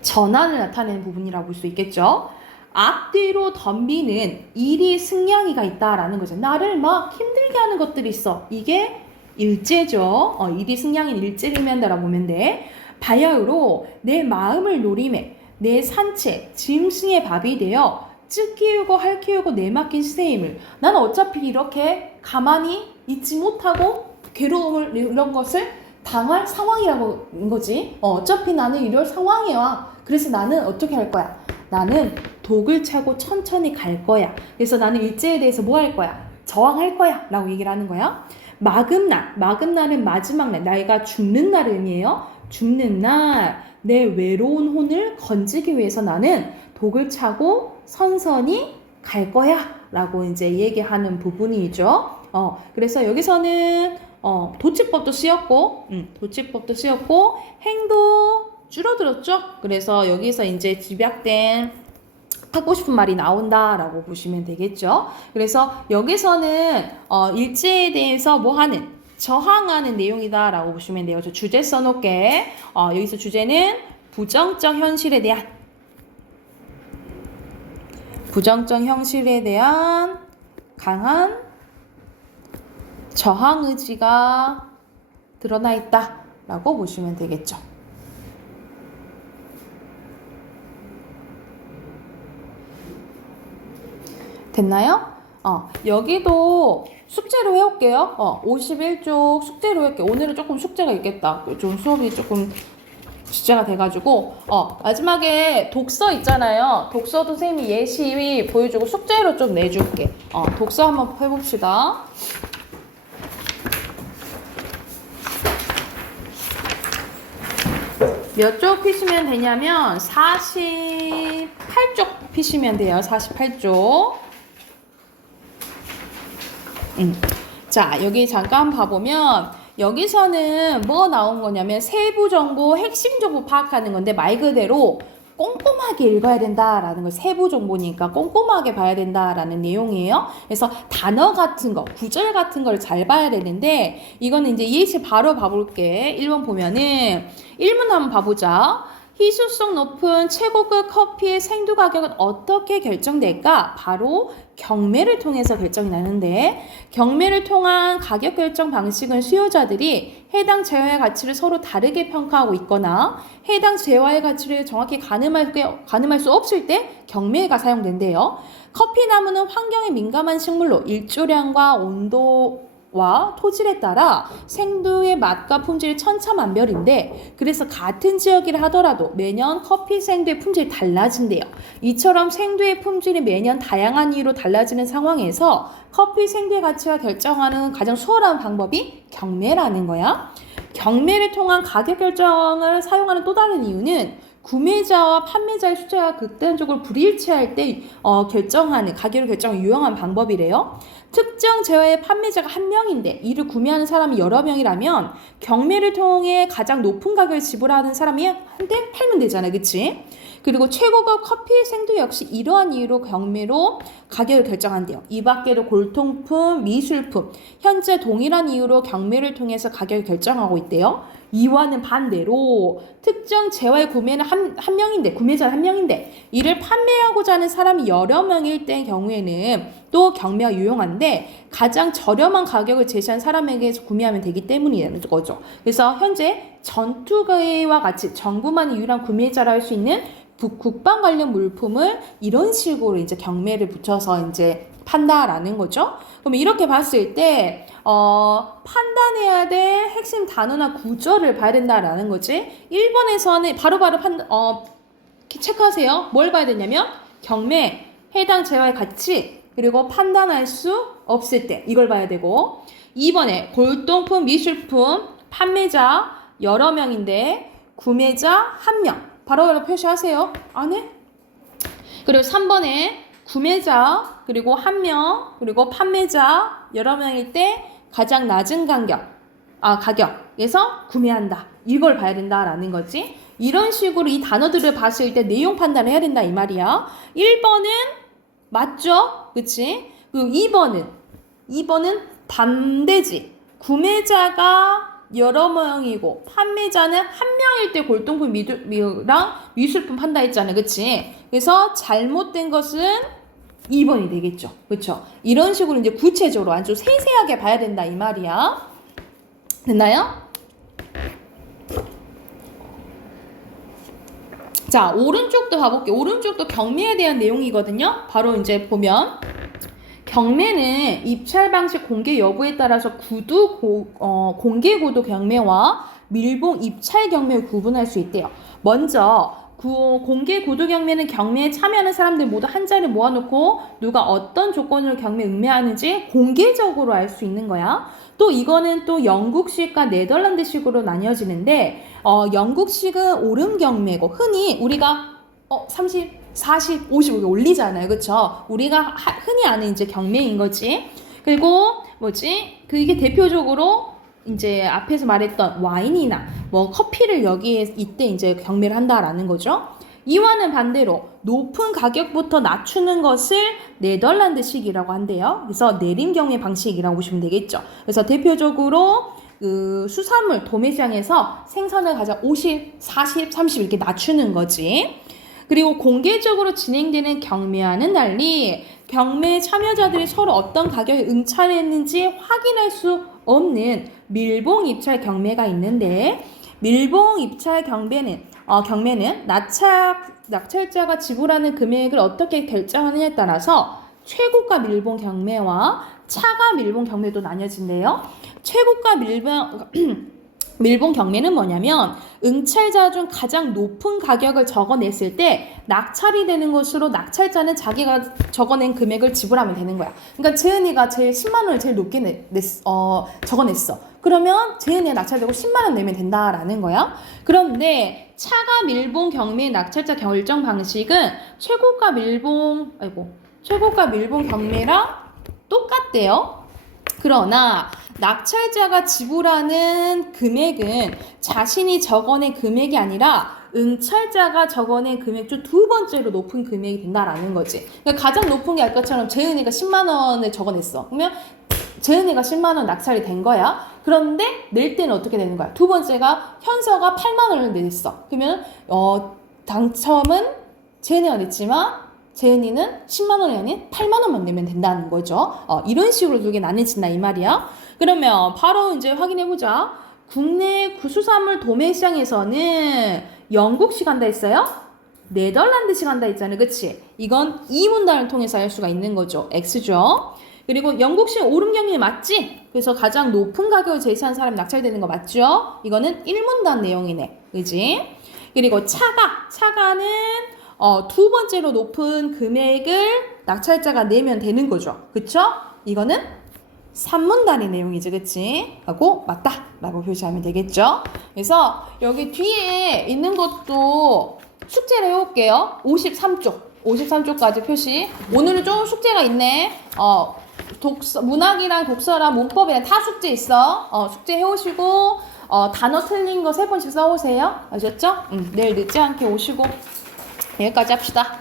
전환을 나타내는 부분이라고 볼 수 있겠죠. 앞뒤로 덤비는 일이 승냥이가 있다라는 거죠. 나를 막 힘들게 하는 것들이 있어. 이게 일제죠. 일이 승냥이는 일제를 의미한다라고 보면 돼. 바야흐로 내 마음을 노림에 내 산채 짐승의 밥이 되어 찌 키우고 할 키우고 내맡긴 시세임을. 나는 어차피 이렇게 가만히 있지 못하고 괴로움을 이런 것을 당할 상황이라는 거지. 어차피 나는 이럴 상황이야. 그래서 나는 어떻게 할 거야? 나는 독을 차고 천천히 갈 거야. 그래서 나는 일제에 대해서 뭐 할 거야? 저항할 거야 라고 얘기를 하는 거야. 마금날은 마지막 날, 내가 죽는 날을 의미해요. 죽는 날 내 외로운 혼을 건지기 위해서 나는 독을 차고 선선히 갈 거야 라고 이제 얘기하는 부분이죠. 그래서 여기서는 도치법도 쓰였고 행도 줄어들었죠. 그래서 여기서 이제 집약된 하고 싶은 말이 나온다라고 보시면 되겠죠. 그래서 여기서는 일제에 대해서 뭐 하는, 저항하는 내용이다라고 보시면 돼요. 저 주제 써놓을게. 여기서 주제는 부정적 현실에 대한 강한 저항 의지가 드러나 있다라고 보시면 되겠죠. 됐나요? 여기도 숙제로 해올게요. 51쪽 숙제로 해올게요. 오늘은 조금 숙제가 있겠다. 좀 수업이 조금 주제가 돼가지고 마지막에 독서 있잖아요. 독서도 선생님이 예시 보여주고 숙제로 좀 내줄게. 독서 한번 해봅시다. 몇 쪽 피시면 되냐면 48쪽 피시면 돼요. 48쪽. 자, 여기 잠깐 봐보면 여기서는 뭐 나온 거냐면 세부 정보, 핵심 정보 파악하는 건데 말 그대로 꼼꼼하게 읽어야 된다라는 거. 세부 정보니까 꼼꼼하게 봐야 된다라는 내용이에요. 그래서 단어 같은 거, 구절 같은 걸 잘 봐야 되는데, 이거는 이제 예시 바로 봐볼게. 1번 보면은 1문 한번 봐보자. 희소성 높은 최고급 커피의 생두 가격은 어떻게 결정될까? 바로 경매를 통해서 결정이 나는데, 경매를 통한 가격 결정 방식은 수요자들이 해당 재화의 가치를 서로 다르게 평가하고 있거나 해당 재화의 가치를 정확히 가늠할 수 없을 때 경매가 사용된대요. 커피나무는 환경에 민감한 식물로 일조량과 온도 와 토질에 따라 생두의 맛과 품질이 천차만별인데 그래서 같은 지역이라 하더라도 매년 커피 생두의 품질이 달라진대요. 이처럼 생두의 품질이 매년 다양한 이유로 달라지는 상황에서 커피 생두의 가치가 결정하는 가장 수월한 방법이 경매라는 거야. 경매를 통한 가격 결정을 사용하는 또 다른 이유는 구매자와 판매자의 숫자가 극단적으로 불일치할 때 결정하는 가격을 결정하는 유용한 방법이래요. 특정 제화의 판매자가 한 명인데 이를 구매하는 사람이 여러 명이라면 경매를 통해 가장 높은 가격을 지불하는 사람이 한 대 팔면 되잖아, 그치? 그리고 최고급 커피 생두 역시 이러한 이유로 경매로 가격을 결정한대요. 이 밖에도 골동품, 미술품, 현재 동일한 이유로 경매를 통해서 가격을 결정하고 있대요. 이와는 반대로 특정 재화의 구매는 한 명인데 구매자는 한 명인데 이를 판매하고자 하는 사람이 여러 명일 때의 경우에는 또 경매가 유용한데 가장 저렴한 가격을 제시한 사람에게서 구매하면 되기 때문이라는 거죠. 그래서 현재 전투기와 같이 정부만 유일한 구매자라 할 수 있는 국방 관련 물품을 이런 식으로 이제 경매를 붙여서 이제 판다라는 거죠. 그럼 이렇게 봤을 때 판단해야 될 핵심 단어나 구조를 봐야 된다라는 거지. 1번에서는 바로바로 체크하세요. 뭘 봐야 되냐면 경매, 해당 재화의 가치, 그리고 판단할 수 없을 때 이걸 봐야 되고 2번에 골동품, 미술품, 판매자 여러 명인데 구매자 한 명. 바로바로 표시하세요. 안 해? 그리고 3번에 구매자 그리고 한 명 그리고 판매자 여러 명일 때 가장 낮은 가격에서 구매한다. 이걸 봐야 된다라는 거지. 이런 식으로 이 단어들을 봤을 때 내용 판단을 해야 된다 이 말이야. 1번은 맞죠? 그치? 그리고 2번은 반대지. 구매자가 여러 명이고 판매자는 한 명일 때 골동품이랑 미술품 판다 했잖아. 그치? 그래서 잘못된 것은 2번이 되겠죠. 그쵸? 이런 식으로 이제 구체적으로 아주 세세하게 봐야 된다 이 말이야. 됐나요? 자, 오른쪽도 봐볼게요. 오른쪽도 경매에 대한 내용이거든요. 바로 이제 보면 경매는 입찰 방식 공개 여부에 따라서 공개 구도 경매와 밀봉 입찰 경매를 구분할 수 있대요. 먼저 공개 구도 경매는 경매에 참여하는 사람들 모두 한 자리에 모아놓고 누가 어떤 조건으로 경매에 응매하는지 공개적으로 알 수 있는 거야. 또 이거는 또 영국식과 네덜란드식으로 나뉘어지는데 영국식은 오름 경매고 흔히 우리가 30, 40, 50 이렇게 올리잖아요. 그쵸? 우리가 흔히 아는 이제 경매인 거지. 그리고 이게 대표적으로 이제 앞에서 말했던 와인이나 뭐 커피를 여기에 이때 이제 경매를 한다라는 거죠. 이와는 반대로 높은 가격부터 낮추는 것을 네덜란드식이라고 한대요. 그래서 내림 경매 방식이라고 보시면 되겠죠. 그래서 대표적으로 수산물 도매시장에서 생선을 가장 50, 40, 30 이렇게 낮추는 거지. 그리고 공개적으로 진행되는 경매와는 달리 경매 참여자들이 서로 어떤 가격에 응찰했는지 확인할 수 없는 밀봉 입찰 경매가 있는데 밀봉 입찰 경매는 낙찰자가 지불하는 금액을 어떻게 결정하느냐에 따라서 최고가 밀봉 경매와 차가 밀봉 경매도 나뉘어진대요. 최고가 밀봉 경매는 뭐냐면 응찰자 중 가장 높은 가격을 적어냈을 때 낙찰이 되는 것으로 낙찰자는 자기가 적어낸 금액을 지불하면 되는 거야. 그러니까 재은이가 제일 10만 원을 제일 높게 적어냈어. 그러면 재은이가 낙찰되고 10만 원 내면 된다라는 거야. 그런데 차가 밀봉 경매의 낙찰자 결정 방식은 최고가 밀봉 경매랑 똑같대요. 그러나 낙찰자가 지불하는 금액은 자신이 적어낸 금액이 아니라 응찰자가 적어낸 금액 중 두 번째로 높은 금액이 된다라는 거지. 그러니까 가장 높은 게 아까처럼 재은이가 10만 원을 적어냈어. 그러면 재은이가 10만 원 낙찰이 된 거야. 그런데 낼 때는 어떻게 되는 거야? 두 번째가 현서가 8만 원을 냈어. 그러면 당첨은 재은이가 냈지만 재은이는 10만 원이 아닌 8만 원만 내면 된다는 거죠. 이런 식으로 두 개 나눠진다 이 말이야. 그러면 바로 이제 확인해보자. 국내 수산물 도매시장에서는 영국식 한다 했어요? 네덜란드식 한다 했잖아요. 그치? 이건 이 문단을 통해서 알 수가 있는 거죠. X죠. 그리고 영국식 오름경유 맞지? 그래서 가장 높은 가격을 제시한 사람이 낙찰되는 거 맞죠? 이거는 1문단 내용이네. 그지? 그리고 차가는 두 번째로 높은 금액을 낙찰자가 내면 되는 거죠. 그쵸? 이거는 3문단의 내용이지, 그치? 하고 맞다 라고 표시하면 되겠죠. 그래서 여기 뒤에 있는 것도 숙제를 해올게요. 53쪽까지 표시. 오늘은 좀 숙제가 있네. 문학이랑 독서랑 문법이랑 다 숙제 있어. 숙제 해오시고 단어 틀린 거 3번씩 써오세요. 아셨죠? 내일 늦지 않게 오시고 여기까지 합시다.